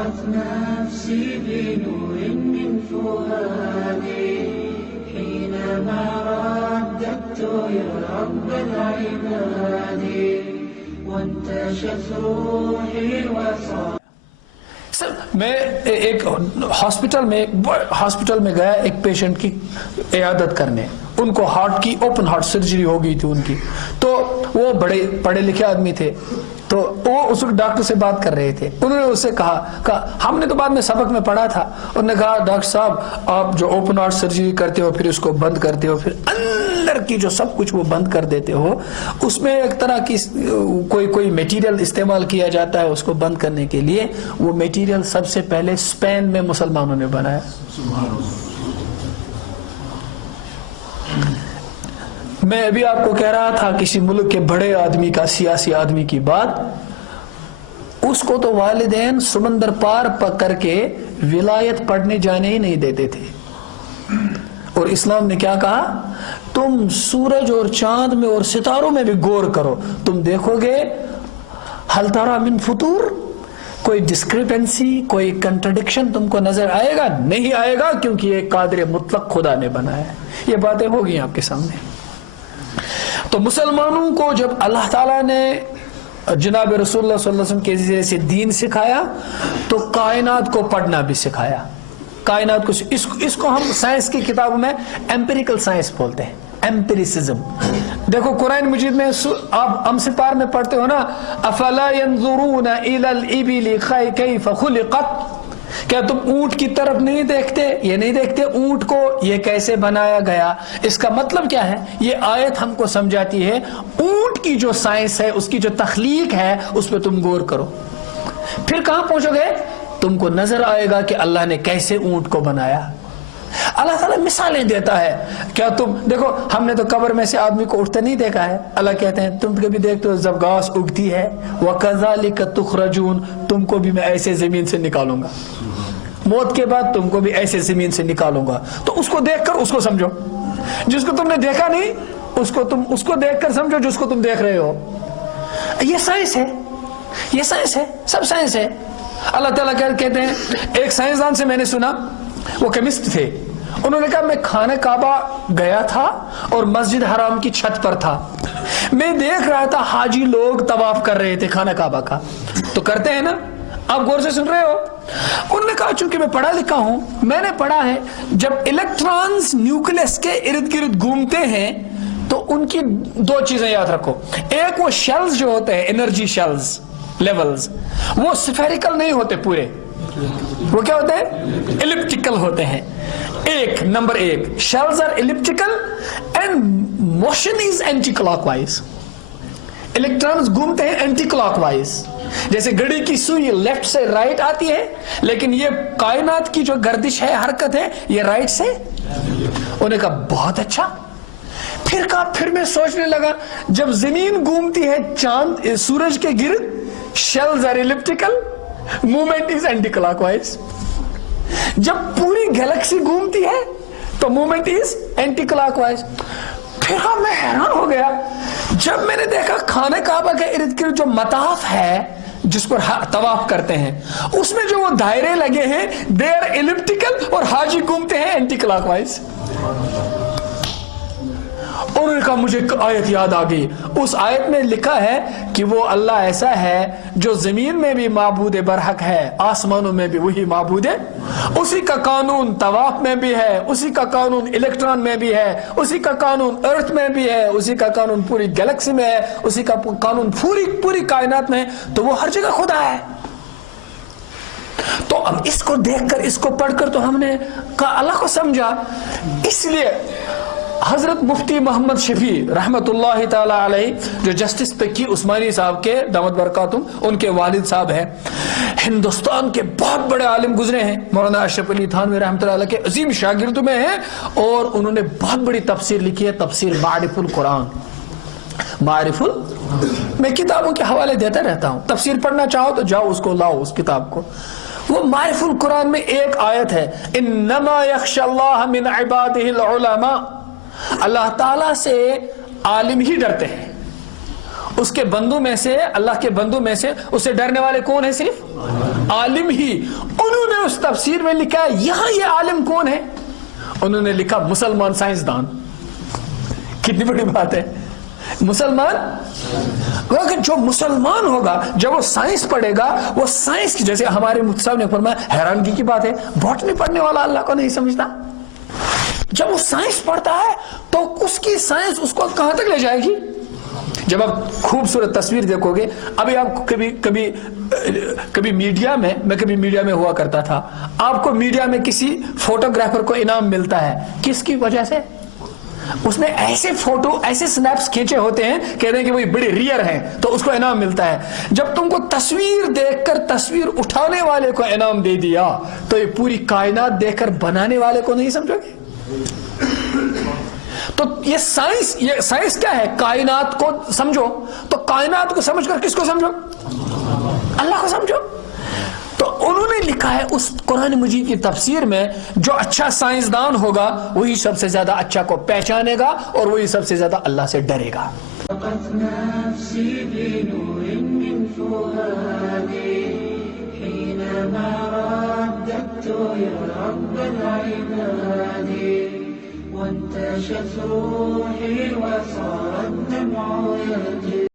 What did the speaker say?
أشرقت نفسي بنور من فؤادي حينما رددت يا رب العباد وانتشت روحي وصار. میں ایک ہاسپٹل میں گیا ایک پیشنٹ کی عیادت کرنے. ان کو ہارٹ کی اوپن ہارٹ سرجری ہو گئی تھی ان کی. تو وہ بڑے پڑھے لکھے آدمی تھے, تو وہ اس ڈاکٹر سے بات کر رہے تھے. انہوں نے اس سے کہا ہم نے تو بعد میں سبق میں پڑھا تھا, انہوں نے کہا ڈاکٹر صاحب آپ جو اوپن ہارٹ سرجری کرتے ہو پھر اس کو بند کرتے ہو, پھر اندر کی جو سب کچھ وہ بند کر دیتے ہو, اس میں ایک طرح کی کوئی میٹیریل استعمال کیا جاتا ہے اس کو بند کرنے کے لیے. وہ میٹیریل سب سے پہلے اسپین میں مسلمانوں نے بنایا. میں ابھی آپ کو کہہ رہا تھا کسی ملک کے بڑے آدمی کا, سیاسی آدمی کی بات, اس کو تو والدین سمندر پار کر کے ولایت پڑھنے جانے ہی نہیں دیتے تھے. اور اسلام نے کیا کہا, تم سورج اور چاند میں اور ستاروں میں بھی غور کرو, تم دیکھو گے حل ترى من فطور, کوئی ڈسکریپنسی کوئی کنٹرڈکشن تم کو نظر آئے گا؟ نہیں آئے گا, کیونکہ یہ قادر مطلق خدا نے بنایا ہے. یہ باتیں ہو گئی آپ کے سامنے. تو مسلمانوں کو جب اللہ تعالیٰ نے جناب رسول اللہ صلی اللہ علیہ وسلم کے ذریعے سے دین سکھایا تو کائنات کو پڑھنا بھی سکھایا. کائنات کو اس کو ہم سائنس کی کتابوں میں ایمپیریکل سائنس بولتے ہیں, ایمپیریسزم. دیکھو قرآن مجید میں آپ امسپار میں پڑھتے ہو نا, افلا ينظرون الى الابل كيف خلقت, کیا تم اونٹ کی طرف نہیں دیکھتے, یہ نہیں دیکھتے اونٹ کو یہ کیسے بنایا گیا. اس کا مطلب کیا ہے, یہ آیت ہم کو سمجھاتی ہے اونٹ کی جو سائنس ہے, اس کی جو تخلیق ہے, اس پہ تم غور کرو. پھر کہاں پہنچو گے, تم کو نظر آئے گا کہ اللہ نے کیسے اونٹ کو بنایا. اللہ تعالیٰ مثالیں دیتا ہے. کیا تم دیکھو, ہم نے تو قبر میں سے آدمی کو اٹھتے نہیں دیکھا ہے. اللہ کہتے ہیں تم کبھی دیکھتے ہو جب گھاس اگتی ہے, وَكَذَلِكَ تُخْرَجُونَ, تم کو بھی میں ایسے زمین سے نکالوں گا, موت کے بعد تم کو بھی ایسے زمین سے نکالوں گا. تو اس کو دیکھ کر اس کو سمجھو, جس کو تم نے دیکھا نہیں اس کو دیکھ کر سمجھو جس کو تم دیکھ رہے ہو. یہ سائنس ہے, یہ سائنس ہے, سب سائنس ہے. اللہ تعالیٰ کہتے ہیں, ایک سائنسدان سے میں نے سنا, وہ کیمسٹ تھے, انہوں نے کہا میں خانہ کعبہ گیا تھا اور مسجد حرام کی چھت پر تھا, میں دیکھ رہا تھا حاجی لوگ طواف کر رہے تھے خانہ کعبہ کا. تو کرتے ہیں نا, آپ غور سے سن رہے ہو. انہوں نے کہا چونکہ میں پڑھا لکھا ہوں, میں نے پڑھا ہے جب الیکٹرانز نیوکلیس کے ارد گرد گھومتے ہیں تو ان کی دو چیزیں یاد رکھو. ایک وہ شیلز جو ہوتے ہیں, انرجی شیلز لیولز, وہ سفیریکل نہیں ہوتے پورے, وہ کیا ہوتے ہیں, ایلپٹیکل ہوتے ہیں. ایک نمبر ایک, shells are elliptical and motion is anticlockwise. Electrons گھومتے ہیں اینٹی کلاک وائز, جیسے گھڑی کی سوئی لیفٹ سے رائٹ آتی ہے, لیکن یہ کائنات کی جو گردش ہے, حرکت ہے, یہ رائٹ سے. انہوں نے کہا بہت اچھا. پھر میں سوچنے لگا, جب زمین گھومتی ہے چاند سورج کے گرد, shells are elliptical, movement is anticlockwise. جب پوری گیلیکسی گھومتی ہے تو movement is anticlockwise. پھر میں حیران ہو گیا جب میں نے دیکھا خانہ کعبہ کے ارد گرد جو مطاف ہے جس پر طواف کرتے ہیں, اس میں جو وہ دائرے لگے ہیں دے آر ایلپٹیکل اور حاجی گھومتے ہیں اینٹی کلاک وائز. انہوں نے کہا مجھے آیت یاد آ گئی. اس آیت میں لکھا ہے کہ وہ اللہ ایسا ہے جو زمین میں بھی معبود برحق ہے, آسمانوں میں بھی وہی معبود ہے. اسی کا قانون طواف میں بھی ہے, اسی کا قانون الیکٹران میں بھی ہے, اسی کا قانون ارتھ میں بھی ہے, اسی کا قانون پوری گیلیکسی میں ہے, اسی کا قانون پوری کائنات میں. تو وہ ہر جگہ خدا ہے. تو اب اس کو دیکھ کر, اس کو پڑھ کر تو ہم نے کہا اللہ کو سمجھا. اس لیے حضرت مفتی محمد شفیع رحمت اللہ تعالی علیہ, جو جسٹس تقی عثمانی صاحب کے دامت برکاتہم, ان کے والد صاحب ہیں, ہندوستان کے بہت بڑے عالم گزرے ہیں. مولانا اشرف علی تھانوی رحمۃ اللہ علیہ کے عظیم شاگردوں میں ہیں, اور انہوں نے بہت بڑی تفسیر لکھی ہے, تفسیر معارف القرآن. میں کتابوں کے حوالے دیتا رہتا ہوں, تفسیر پڑھنا چاہو تو جاؤ اس کو لاؤ, اس کتاب کو. وہ معارف القرآن میں ایک آیت ہے, انما یخشی اللہ من عبادہ العلماء. اللہ تعالیٰ سے عالم ہی ڈرتے ہیں, اس کے بندوں میں سے, اللہ کے بندوں میں سے اسے ڈرنے والے کون ہیں؟ صرف عالم ہی. انہوں نے اس تفسیر میں لکھا ہے یہاں یہ عالم کون ہے؟ انہوں نے لکھا مسلمان سائنسدان. کتنی بڑی بات ہے. مسلمان جو مسلمان ہوگا جب وہ سائنس پڑھے گا, وہ سائنس کی, جیسے ہمارے مفتی صاحب نے فرمایا حیرانگی کی بات ہے باٹنی پڑھنے والا اللہ کو نہیں سمجھتا. جب وہ سائنس پڑھتا ہے تو اس کی سائنس اس کو کہاں تک لے جائے گی. جب آپ خوبصورت تصویر دیکھو گے, ابھی آپ کو کبھی میڈیا میں, میں کبھی میڈیا میں ہوا کرتا تھا, آپ کو میڈیا میں کسی فوٹوگرافر کو انعام ملتا ہے, کس کی وجہ سے؟ اس نے ایسے فوٹو, ایسے سنیپس کھینچے ہوتے ہیں, کہتے ہیں کہ وہ بڑے ریئر ہیں, تو اس کو انعام ملتا ہے. جب تم کو تصویر دیکھ کر تصویر اٹھانے والے کو انعام دے دیا, تو یہ پوری کائنات دیکھ کر بنانے والے کو نہیں سمجھو گے؟ تو یہ سائنس کیا ہے؟ کائنات کو سمجھو. تو کائنات کو سمجھ کر کس کو سمجھو؟ اللہ کو سمجھو. تو انہوں نے لکھا ہے اس قرآن مجید کی تفسیر میں, جو اچھا سائنسدان ہوگا وہی سب سے زیادہ اچھا کو پہچانے گا اور وہی سب سے زیادہ اللہ سے ڈرے گا. وانتشت روحي وصار الدمع يجري